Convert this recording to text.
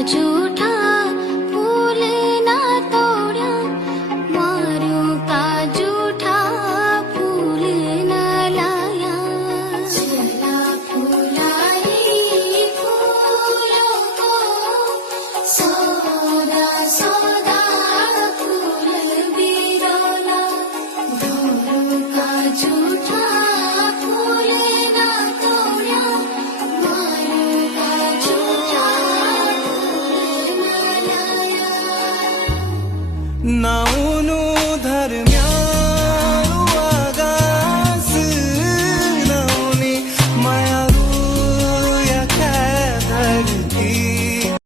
झूठा फूल ना तोड़ा, मारू का झूठा फूल ना लाया। चला फुलाई फूलों को, सौदा सौदा फूल बिरोला, धोरू का झूठा फूल ना तोड़ा, मारू का झूठा फूल ना लाया। नाऊ